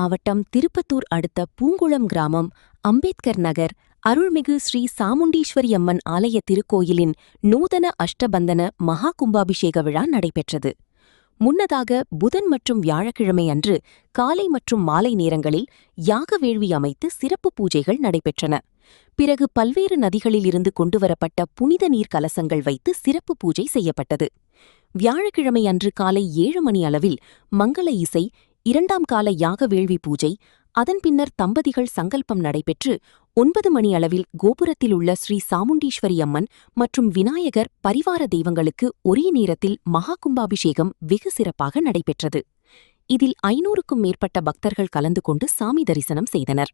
மாவட்டம் திருப்பத்தூர் அடுத்த பூங்குளம் கிராமம் அம்பேத்கர் நகர் அருள்மிகு ஸ்ரீ சாமுண்டீஸ்வரி அம்மன் ஆலய திருக்கோயிலின் நூதன அஷ்டபந்தன மகா கும்பாபிஷேக விழா நடைபெற்றது. முன்னதாக புதன் மற்றும் வியாழக்கிழமை அன்று காலை மற்றும் மாலை நேரங்களில் யாக வேள்வி அமைத்து சிறப்பு பூஜைகள் நடைபெற்றன. பிறகு பல்வேறு நதிகளில் இருந்து கொண்டுவரப்பட்ட புனித நீர் கலசங்கள் வைத்து சிறப்பு பூஜை செய்யப்பட்டது. வியாழக்கிழமை அன்று காலை 7 மணி அளவில் மங்கள இசை, 2ஆம் கால யாக வேள்வி பூஜை, அதன் பின்னர் தம்பதிகள் சங்கல்பம் நடைபெற்று 9 மணி அளவில் கோபுரத்தில் உள்ள ஸ்ரீ சாமுண்டீஸ்வரி அம்மன் மற்றும் விநாயகர் பரிவார தெய்வங்களுக்கு ஒரே நேரத்தில் மகா கும்பாபிஷேகம் வெகு சிறப்பாக நடைபெற்றது. இதில் 500க்கும் மேற்பட்ட பக்தர்கள் கலந்து கொண்டு சாமி தரிசனம் செய்தனர்.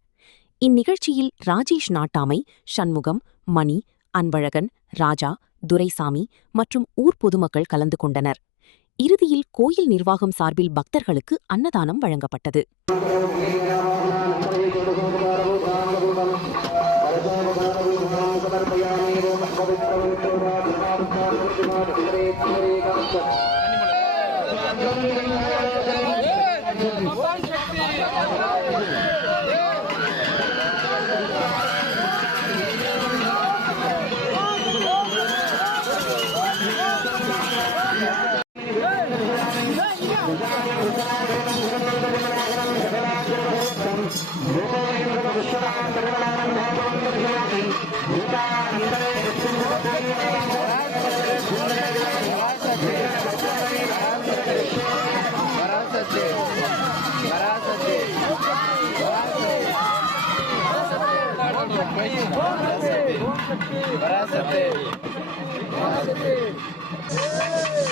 இந்நிகழ்ச்சியில் ராஜேஷ் நாட்டாமை, சண்முகம், மணி, அன்பழகன், ராஜா, துரைசாமி மற்றும் ஊர் பொதுமக்கள் கலந்து கொண்டனர். இறுதியில் கோயில் நிர்வாகம் சார்பில் பக்தர்களுக்கு அன்னதானம் வழங்கப்பட்டது. Gracias.